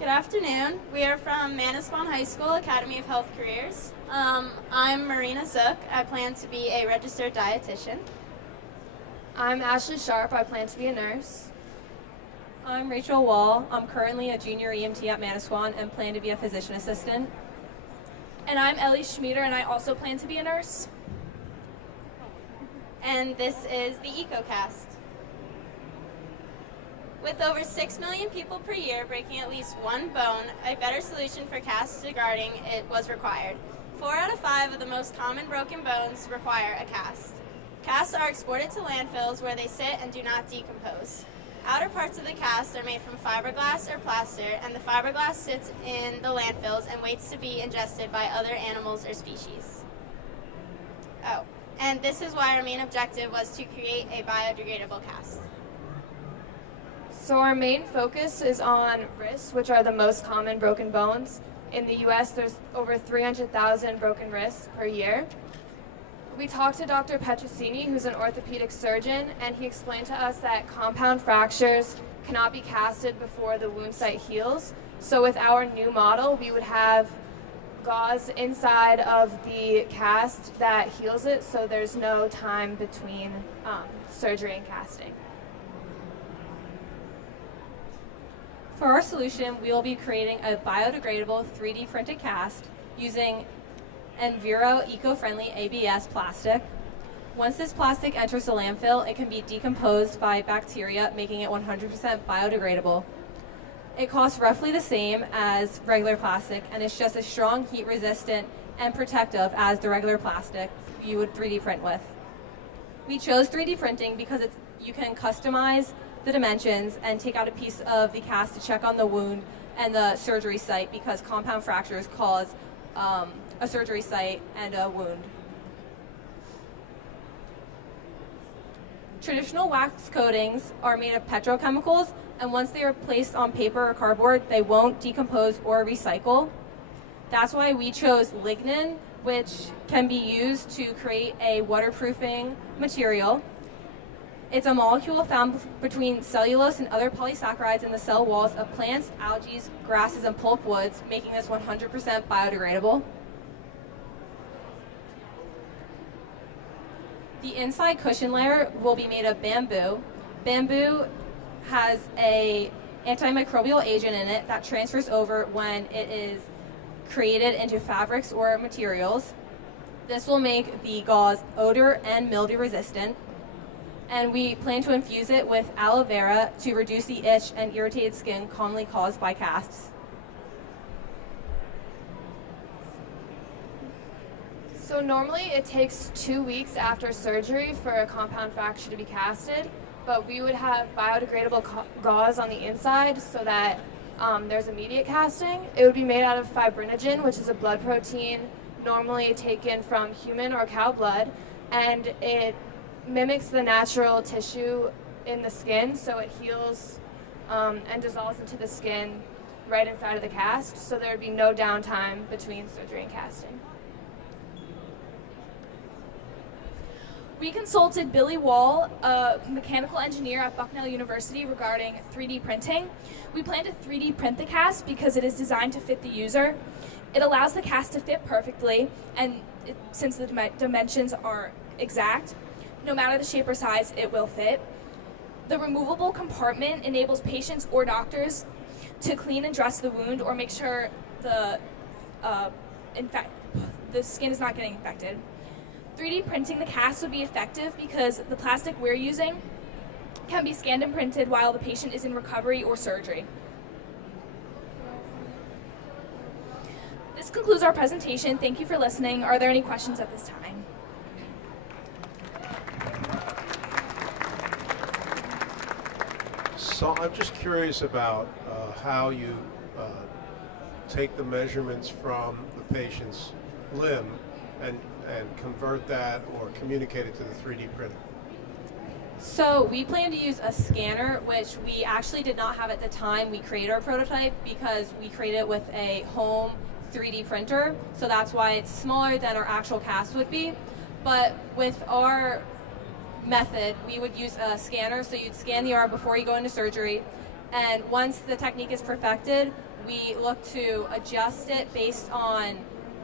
Good afternoon. We are from Manasquan High School Academy of Health Careers. I'm Marina Zook. I plan to be a registered dietitian. I'm Ashley Sharp. I plan to be a nurse. I'm Rachel Wall. I'm currently a junior EMT at Manasquan and plan to be a physician assistant. And I'm Ellie Schmieder, and I also plan to be a nurse. And this is the EcoCast. With over 6 million people per year breaking at least one bone, a better solution for cast discarding it was required. 4 out of 5 of the most common broken bones require a cast. Casts are exported to landfills where they sit and do not decompose. Outer parts of the cast are made from fiberglass or plaster, and the fiberglass sits in the landfills and waits to be ingested by other animals or species. And this is why our main objective was to create a biodegradable cast. So our main focus is on wrists, which are the most common broken bones. In the U.S., there's over 300,000 broken wrists per year. We talked to Dr. Petrosini, who's an orthopedic surgeon, and he explained to us that compound fractures cannot be casted before the wound site heals. So with our new model, we would have gauze inside of the cast that heals it, so there's no time between surgery and casting. For our solution, we will be creating a biodegradable 3D printed cast using Enviro eco-friendly ABS plastic. Once this plastic enters the landfill, it can be decomposed by bacteria, making it 100% biodegradable. It costs roughly the same as regular plastic, and it's just as strong, heat resistant, and protective as the regular plastic you would 3D print with. We chose 3D printing because you can customize the dimensions and take out a piece of the cast to check on the wound and the surgery site, because compound fractures cause a surgery site and a wound. Traditional wax coatings are made of petrochemicals, and once they are placed on paper or cardboard, they won't decompose or recycle. That's why we chose lignin, which can be used to create a waterproofing material. It's a molecule found between cellulose and other polysaccharides in the cell walls of plants, algae, grasses, and pulp woods, making this 100% biodegradable. The inside cushion layer will be made of bamboo. Bamboo has an antimicrobial agent in it that transfers over when it is created into fabrics or materials. This will make the gauze odor and mildew resistant. And we plan to infuse it with aloe vera to reduce the itch and irritated skin commonly caused by casts. So normally it takes 2 weeks after surgery for a compound fracture to be casted, but we would have biodegradable gauze on the inside so that there's immediate casting. It would be made out of fibrinogen, which is a blood protein normally taken from human or cow blood, and it mimics the natural tissue in the skin, so it heals and dissolves into the skin right inside of the cast, so there would be no downtime between surgery and casting. We consulted Billy Wall, a mechanical engineer at Bucknell University, regarding 3D printing. We plan to 3D print the cast because it is designed to fit the user. It allows the cast to fit perfectly, and since the dimensions are exact, no matter the shape or size, it will fit. The removable compartment enables patients or doctors to clean and dress the wound or make sure the skin is not getting infected. 3D printing the cast would be effective because the plastic we're using can be scanned and printed while the patient is in recovery or surgery. This concludes our presentation. Thank you for listening. Are there any questions at this time? So I'm just curious about how you take the measurements from the patient's limb and convert that or communicate it to the 3D printer. So we plan to use a scanner, which we actually did not have at the time we created our prototype because we created it with a home 3D printer. So that's why it's smaller than our actual cast would be. But with our method, we would use a scanner, so you'd scan the arm before you go into surgery, and once the technique is perfected, we look to adjust it based on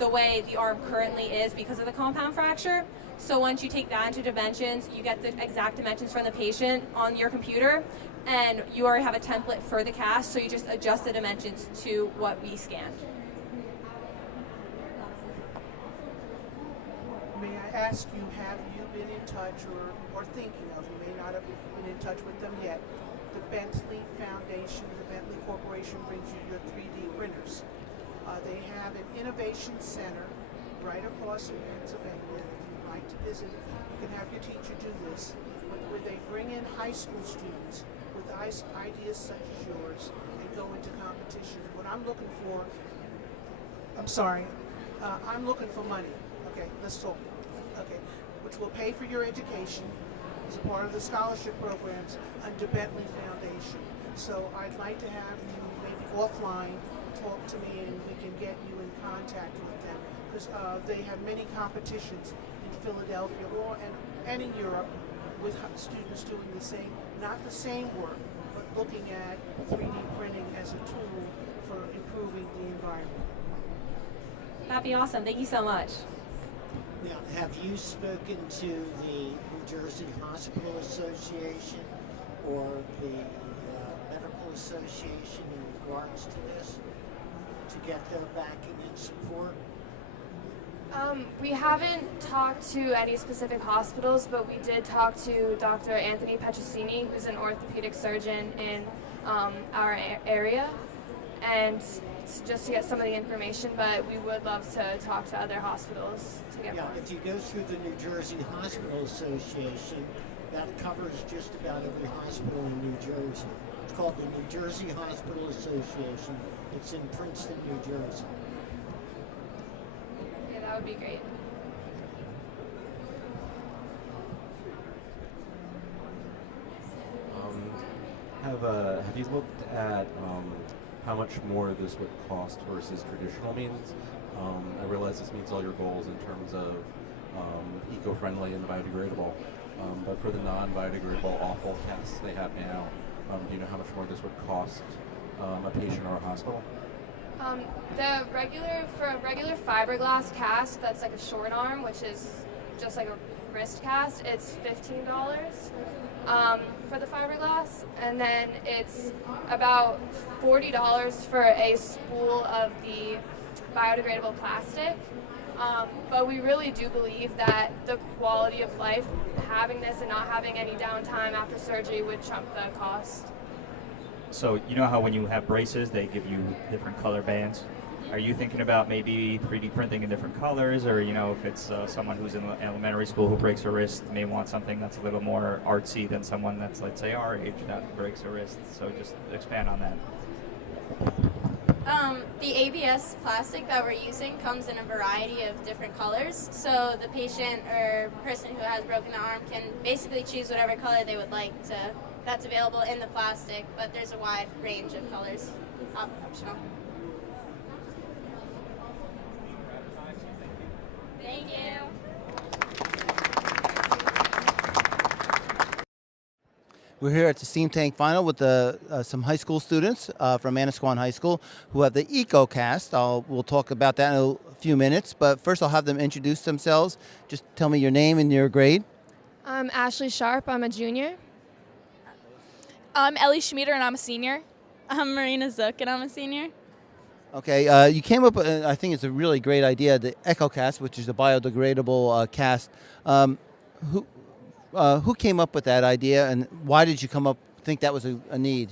the way the arm currently is because of the compound fracture. So once you take that into dimensions, you get the exact dimensions from the patient on your computer, and you already have a template for the cast, so you just adjust the dimensions to what we scanned. May I ask you, have you been in touch or thinking of, you may not have been in touch with them yet, the Bentley Foundation, the Bentley Corporation brings you your 3D printers. They have an innovation center right across in Pennsylvania. If you'd like to visit, you can have your teacher do this, where they bring in high school students with ideas such as yours and go into competition. What I'm looking for, I'm looking for money. Okay, let's talk. Okay, which will pay for your education as a part of the scholarship programs under Bentley Foundation. So I'd like to have you maybe offline talk to me and we can get you in contact with them, because they have many competitions in Philadelphia and in Europe with students doing the same, not the same work, but looking at 3D printing as a tool for improving the environment. That'd be awesome. Thank you so much. Now, have you spoken to the New Jersey Hospital Association or the Medical Association in regards to this, to get their backing and support? We haven't talked to any specific hospitals, but we did talk to Dr. Anthony Petrosini, who's an orthopedic surgeon in our area, and just to get some of the information, but we would love to talk to other hospitals to get more. If you go through the New Jersey Hospital Association, that covers just about every hospital in New Jersey. It's called the New Jersey Hospital Association. It's in Princeton, New Jersey. Yeah, that would be great. Have you looked at how much more this would cost versus traditional means? I realize this meets all your goals in terms of eco-friendly and biodegradable, but for the non-biodegradable awful casts they have now, do you know how much more this would cost a patient or a hospital? For a regular fiberglass cast that's like a short arm, which is just like a wrist cast, it's $15 for the fiberglass, and then it's about $40 for a spool of the biodegradable plastic. But we really do believe that the quality of life, having this and not having any downtime after surgery, would trump the cost. So you know how when you have braces, they give you different color bands? Are you thinking about maybe 3D printing in different colors, or if it's someone who's in elementary school who breaks a wrist may want something that's a little more artsy than someone that's, let's say, our age that breaks a wrist? So just expand on that. The ABS plastic that we're using comes in a variety of different colors, so the patient or person who has broken an arm can basically choose whatever color they would like that's available in the plastic, but there's a wide range of colors optional. Thank you. We're here at the Steam Tank Final with some high school students from Manasquan High School who have the EcoCast. We'll talk about that in a few minutes, but first I'll have them introduce themselves. Just tell me your name and your grade. I'm Ashley Sharp. I'm a junior. I'm Ellie Schmieder, and I'm a senior. I'm Marina Zook, and I'm a senior. Okay, you came up with, I think it's a really great idea, the EcoCast, which is a biodegradable cast. Who came up with that idea, and why did you think that was a need?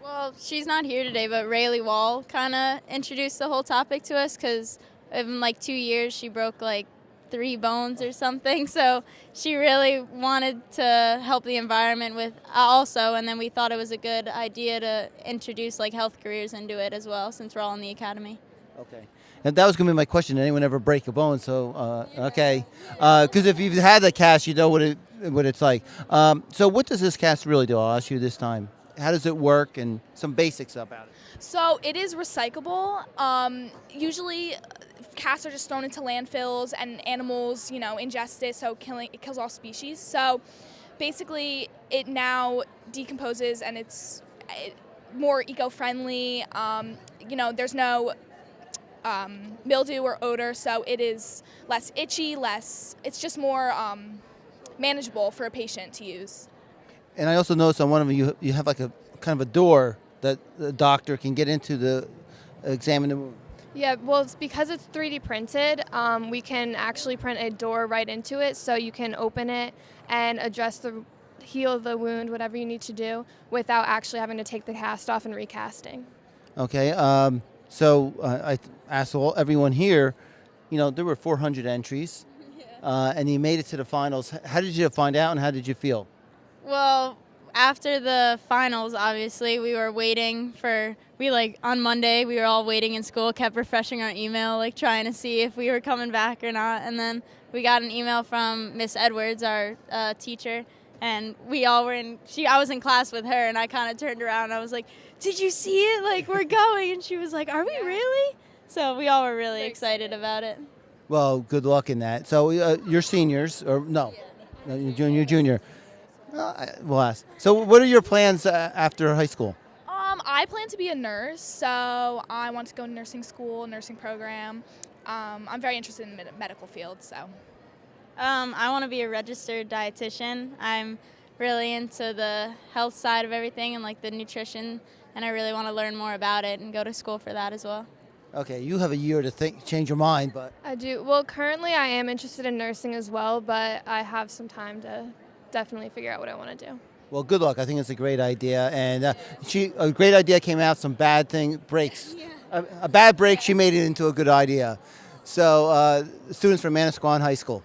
Well, she's not here today, but Rayleigh Wall kind of introduced the whole topic to us because in 2 years she broke 3 bones or something, so she really wanted to help the environment with also, and then we thought it was a good idea to introduce health careers into it as well, since we're all in the academy. Okay. And that was going to be my question. Did anyone ever break a bone? So, okay. Because if you've had the cast, you know what it's like. So what does this cast really do? I'll ask you this time. How does it work, and some basics about it? So it is recyclable. Usually casts are just thrown into landfills and animals, ingest it, so it kills all species. So basically it now decomposes, and more eco-friendly. There's no mildew or odor, so it is less itchy, it's just more manageable for a patient to use. And I also noticed on one of them you have like a kind of a door that the doctor can get into to examine the wound. Yeah, well, it's because it's 3D printed, we can actually print a door right into it, so you can open it and heal the wound, whatever you need to do, without actually having to take the cast off and recasting. Okay, so I asked everyone here, there were 400 entries, and you made it to the finals. How did you find out, and how did you feel? Well, after the finals, obviously, we were waiting on Monday, we were all waiting in school, kept refreshing our email, trying to see if we were coming back or not. And then we got an email from Miss Edwards, our teacher, and I was in class with her, and I kind of turned around and I was like, "Did you see it? We're going." And she was like, "Are we really?" So we all were really excited about it. Well, good luck in that. So you're seniors, or no? No, you're junior. We'll ask. So what are your plans after high school? I plan to be a nurse, so I want to go to nursing school, nursing program. I'm very interested in the medical field, so. I want to be a registered dietitian. I'm really into the health side of everything and the nutrition, and I really want to learn more about it and go to school for that as well. Okay, you have a year to change your mind, but I do. Well, currently I am interested in nursing as well, but I have some time to definitely figure out what I want to do. well, good luck. I think it's a great idea, and a great idea came out. Some bad breaks. A bad break. She made it into a good idea. So, students from Manasquan High School.